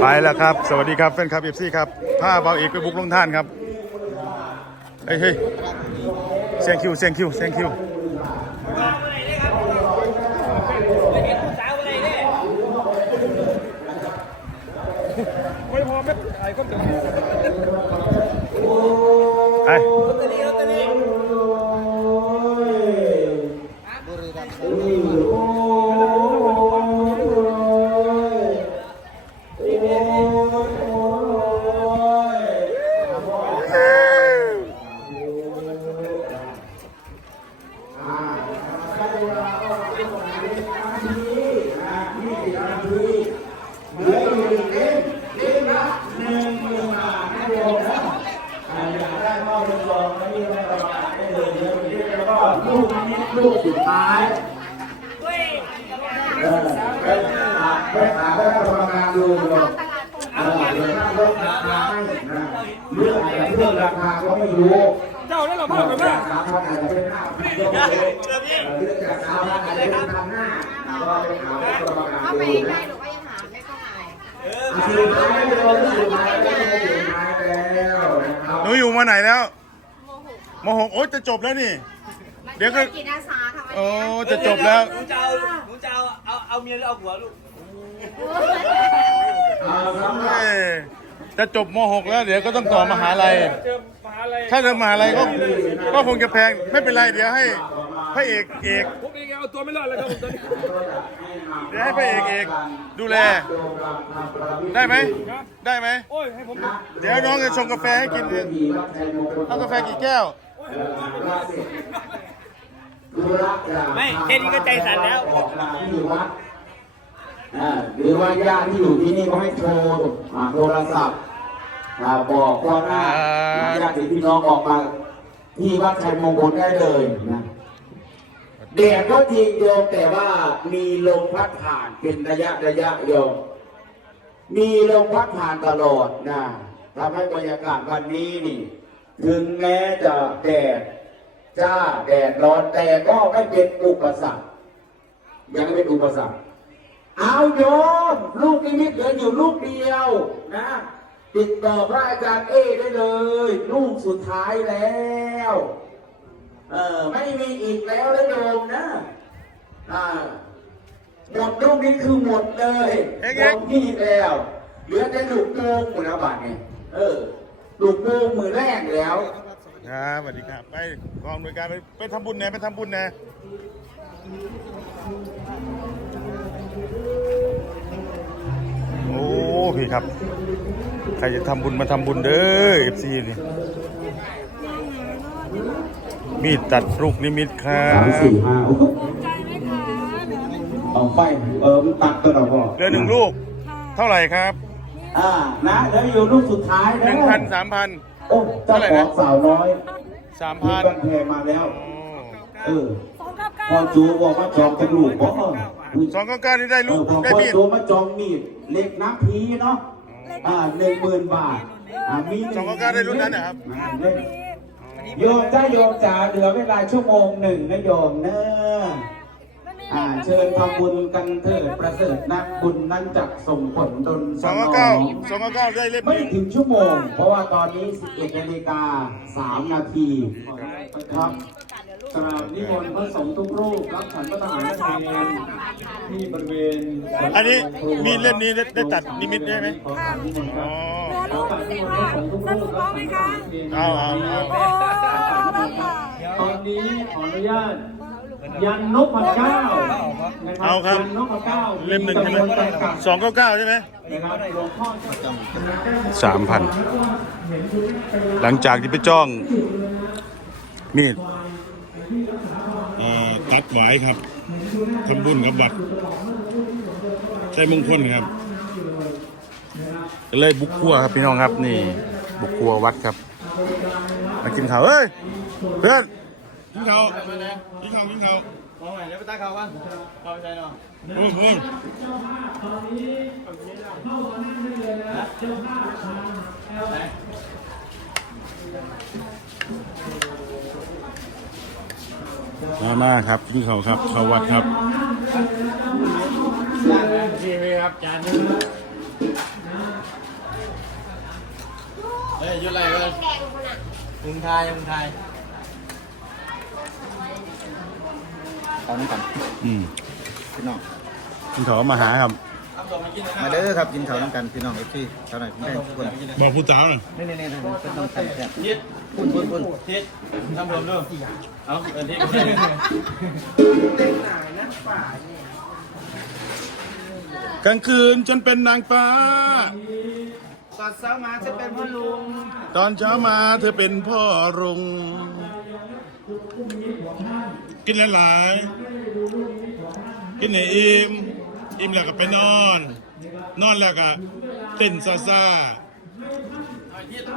ไปแล้วครับ สวัสดีครับแฟนคลับเอฟซีครับผ้าเบาเอกไปบุกลงท่านครับ เฮ้ยเฮ้ยเสียงคิวเสียงคิวเสียงคิวไปถ้าไปใกล้หนูก็ยังหาไม่เข้าไปหนูอยู่มาไหนแล้วมหกโอ้ยจะจบแล้วนี่ เดี๋ยวก็กินอาสาทำไมโอ้จะจบแล้วหนูจะเอาหนูจะเอาเอาเอาเมียหรือเอาผัวลูกเอ้ย จะจบมหกแล้วเดี๋ยวก็ต้องต่อมหาลัยถ้าเดินมหาลัยก็ก็คงจะแพงไม่เป็นไรเดี๋ยวให้พระเอกเอกผมเองเอาตัวไม่รอดเลยครับผมตอนนี้เดี๋ยวให้พระเอกเอกดูแล ได้ไหมได้ไหมโอ้ยให้ผมเดี๋ยวน้องจะชงกาแฟให้กินเอากาแฟกี่แก้ว ไม่แค่นี้ก็ใจสั่นแล้วอ่า หรือว่าญาติที่อยู่ที่นี่ก็ให้โทรอ่าโทรศัพท์อ่าบอกว่าหน้าอ่าญาติพี่น้องออกมาที่วัดชัยมงคลได้เลยนะแดดก็จริงโยมแต่ว่ามีลมพัดผ่านเป็นระยะระยะโยมมีลมพัดผ่านตลอดนะทำให้บรรยากาศวันนี้นี่ ถึงแม้จะแดดจ้าแดดร้อนแต่ก็ไม่เป็นอุปสรรคยังไม่เป็นอุปสรรค เอาโยมลูกนิมิตเหลืออยู่ลูกเดียวนะ ติดต่อพระอาจารย์เอได้เลย ลูกสุดท้ายแล้วเออไม่มีอีกแล้วนะโยมนะอ่าหมดลูกนี้คือหมดเลยเอ๊ะหมดที่แล้วเหลือแต่ลูกโป่งหมดแล้วบาทไงเออลูกโป่งมือแรกแล้วครับสวัสดีครับไปกองหน่วยการไปไปทำบุญนะไปทำบุญนะ พี่ครับ ใครจะทำบุญมาทำบุญเด้อเอฟซีนี่มีดตัดลูกนิมิตครัสามบสี่ห้าโอ้โหเอาไฟเออมันตัดตัวเราพอเดือนหนึ่งลูก เท่าไหร่ครับ อ่า นะแล้วอยู่ลูกสุดท้ายหนะนึ่งพันสามพันโอ้เจ้าของสาวน้อยสามมีพันบันเพมาแล้ว เออ พอจูบอกว่าจองกระดูกบ่สองเก้าเก้านี่ได้เอลูอกพอได้พ่อมีด จูมาจองมีดเล็กน้ำพีเนาะอ่าหนึ่งหมื่นบาทอ่ามีสองเก้าเก้าได้รุ่นนั้นนะครับ อ่าเล่นโยมจ้าโยมจ๋าเหลือเวลาชั่วโมงหนึ่งนะโยมเนอะอ่าเชิญทำบุญกันเถิดประเสริฐนักบุญนั้นจักส่งผลดลสองเก้าเก้าสองเก้าเก้าได้เล่มไม่หนึ่งถึงชั่วโมง เพราะว่าตอนนี้ 11นาฬิกา3นาทีครับ กราบนิมนต์พระสงฆ์ทุกรูปรับฉันพระทหารเพลที่บริเวณอันนี้มีดเล่มนี้ได้ได้ตัดนิมิตได้ไหมอ๋อขอกราบนิมนต์พระสงฆ์ทุกรูปรับฉันพระทหารเพลเอาเอาเอาตอนนี้ขออนุญาตยันนพเก้านะครัเอาครับยันนพเก้าเล่มหนึ่งใช่ไหมจำนวนจำกัดสองเก้าเก้าใช่ไหมนะครับหลวงพ่อจะสามพันหลังจากที่ไปจ้องมีดเอ่อ ตัดหวายครับทำบุญกับวัดใช่มงคลครับก็เลยบุกครัวครับพี่น้องครับนี่ บุกครัววัดครับมากินข้าวเฮ้ยเพื่อนกินข้าวกินข้าวกินข้าวมองหน่อยแล้วไปตั้งเขาว่าเอาใจเนาะโอ้โห มามาครับกินเขาครับ เขาวัดครับดีไหมครับจานนึงเฮ้ยยุไรก็มึงทายมึงทายเอาน้กันอืมพี่น้องกินเขามาหาครับ มากินนะมาเด้อครับกินข้าวน้ำกันพี่น้องเอฟซีเท่าไหร่พี่ได้ทุกคนบอกผู้สาวหน่อยนี่นี่นี่นี่เป็นต้องกันแซ่บทิศปุ่นปุ่นปุ่นทิศทำรวมด้วยเอาเออทิศกลางคืนฉันเป็นนางฟ้า ตอนเช้ามาจะเป็นพ่อลุง ตอนเช้ามาเธอเป็นพ่อรงกินหลายๆกินไหนอิ่ม อิ่มแล้วก็ไปนอน นอนแล้วก็เต้นซาซา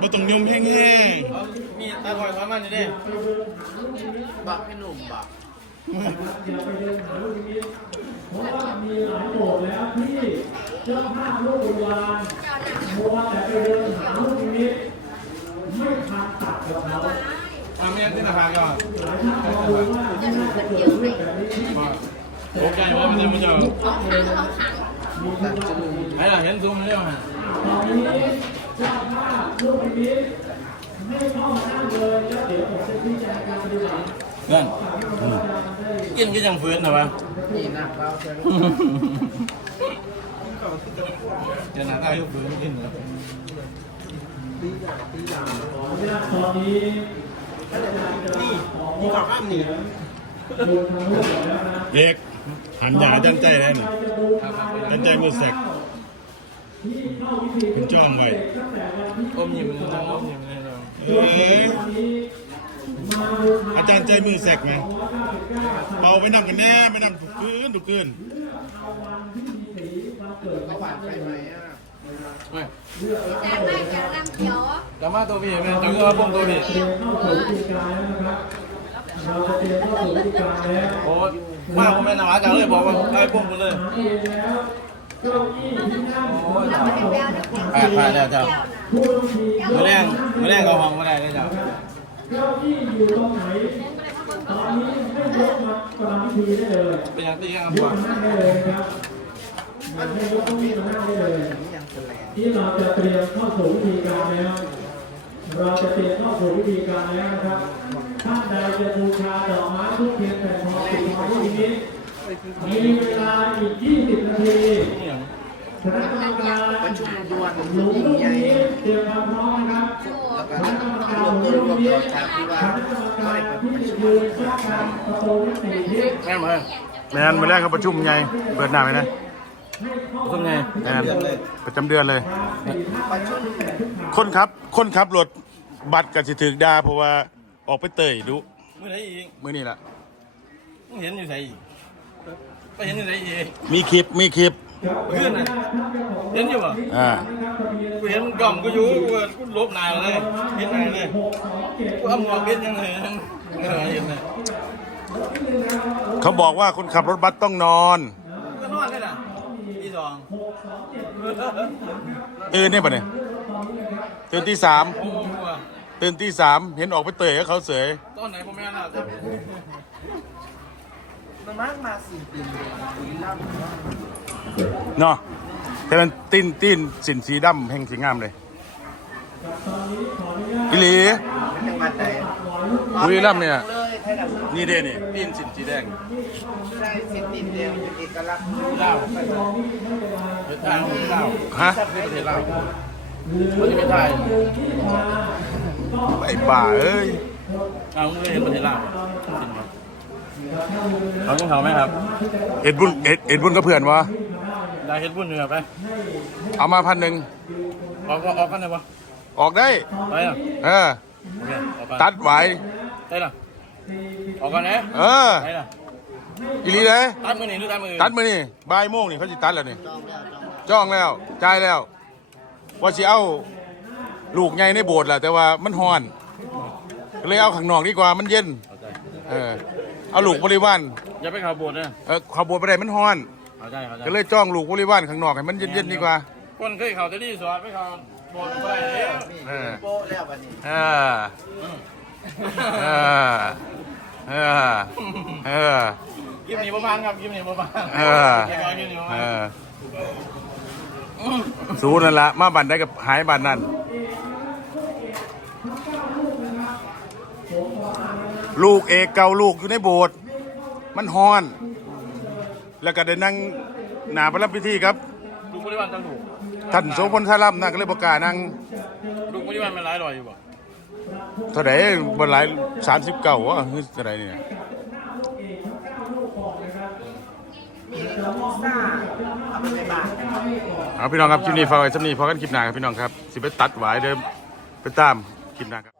บ่ต้องยมแห้งเอามีตาคอยคอยมันอยู่ดิบักพี่หนุ่มบักทำเมียที่นาคาก่อน โอเคว่ามันจะมันจะไอ้ล่ะเห็นซูมเรื่องฮะเพื่อนกินก็ยังฟื้นนะวะนี่นะเราจะเจะหน้าตายุบฟื้นกินนะๆเอก หันหยาจันใจได้หนึ่งจันใจมือแสกคุณจ้องไว้อมยิ้มเลยนะอมยิ้มเลยนะเอ้ยอาจารย์ใจมือแสกไหมเอาไปนั่งกันแน่ไปนั่งทุกคืนทุกคืนไม่แต่ไม่จะรำเขียวจะมาตัวพี่ไหมจังก็ว่าป้มตัวพี่โอ้ มาผมเป็นนาวาจังเลยบอกว่าไอ้ป้มกูเลยแปดพันแล้วจ้ะมาแรงมาแรงเอาห้องมาได้เลยจ้ะเป็นยังตีกันครับที่เราจะเตรียมเข้าสู่วิธีการแล้ว เราจะเตรียมเข้าสู่วิธีการแล้วนะครับ ท่านใดจะบูชาดอกไม้ทุกเทียนแผ่นทองปิดทองที่นี้ มีเวลาอีก 20 นาทีคณะกรรมการประชุมด่วนหลุมลูกนี้เตรียมความพร้อมนะครับคณะกรรมการหลุมลูกนี้คณะกรรมการที่ยืนข้างกันประตูที่สี่ที่แม่มาแมนมาแรกเขาประชุมไงเปิดหน้าไหมนะทำไงแมนประจำเดือนเลย คนขับ คนขับรถบัตรกับสิถึกดาเพราะว่า ออกไปเตยดุมื่อไหร่อีกมื้อนี้ล่ะมึงเห็นอยู่ไหนอีกไปเห็นอยู่ไหนอีกมีคลิปมีคลิปเพื่อนน่ะเห็นอยู่ป่ะอ่ากูเห็นมึงกล่อมกูอยู่กูก็กูลบนายเลยเห็นนายเลยกูเอาหมวกเห็นยังไงเออเห็นเลยเขาบอกว่าคนขับรถบัสต้องนอน กูก็นอนเลยน่ะทีสองตื่นเนี่ยปะเนี่ยตื่นที่สาม โอ้โหว่ะ ตื่นที่สามเห็นออกไปเตยกับเขาเสยตอนไหนผมไม่น่าจะเนาะแต่มันตีนตีนสินสีดำแห่งสีงามเลยอิลีจังหวัดไหนบุรีรัมย์เนี่ย เลยไทยดับนี่เด้นี่ตีนสินสีแดงได้สิบดินเดียวเป็นเอกลักษณ์เล่าเป็นทางของเล่าฮะ ประเทศเล่าประเทศไทย ไอ้ป่าเอ้ยเอาไม่เห็นประเทศเล่าเอาต้องเขาไหมครับ เอ็ดบุญเอ็ดเอ็ดบุญก็เพื่อนวะได้เห็นบุญเหนือไปเอามาพันหนึ่งออกก็ออกกันได้ปะออกได้ไปอะเออโอเคออกกันตัดไหวได้ล่ะออกกันนะเออได้ล่ะอีหลีเลยตัดมือหนึ่งหรือตัดมือตัดมือนี่บ่ายโมงนี่เขาจะตัดแล้วนี่จ้องแล้วจ่ายแล้วว่าสิเอา ลูกใหญ่ในโบสถ์แหละแต่ว่ามันฮ้อนก็เลยเอาข้างนอกดีกว่ามันเย็น เข้าใจเออเอาลูกบริวารอย่าไปข่าวโบสถ์นะเออเขาวโบสถ์ไปได้มันฮ้อน เข้าใจเข้าใจก็เลยจ้องลูกบริวารข้างนอกให้มันเย็นๆดีกว่า คนเคยข่าวจะดีสอนไปข่าวโบสถ์ไปเลยเออ โป๊ะแล้ววันนี้เออ เออ เออ เออคลิปนี้ประมาณครับคลิปนี้ประมาณเออคลิปนี้ประเอมาณอ สูนั่นละมาบันได้กับหายบันนั่น ลูกเอกเก่าลูกอยู่ในโบสถ์มันฮอน แล้วก็ได้นั่งหนาประรับพิธีครับลูกบริวารตั้งถูกท่านโสพลทารัมนะก็เลยประกล้าศนั่งลูกบริวารมันร้ายลอยอยู่บ่เท่าไหร่บนหลายสามสิบเก้าวะเฮ้ยเท่าไหร่เนี่ยเอาไปในบ้านเอาพี่น้องครับคลิปนี้ฝากไว้สำนีพอกันคลิปหน้าครับพี่น้องครับ สิไปตัดหวายเดิมไปตามคลิปหน้าครับ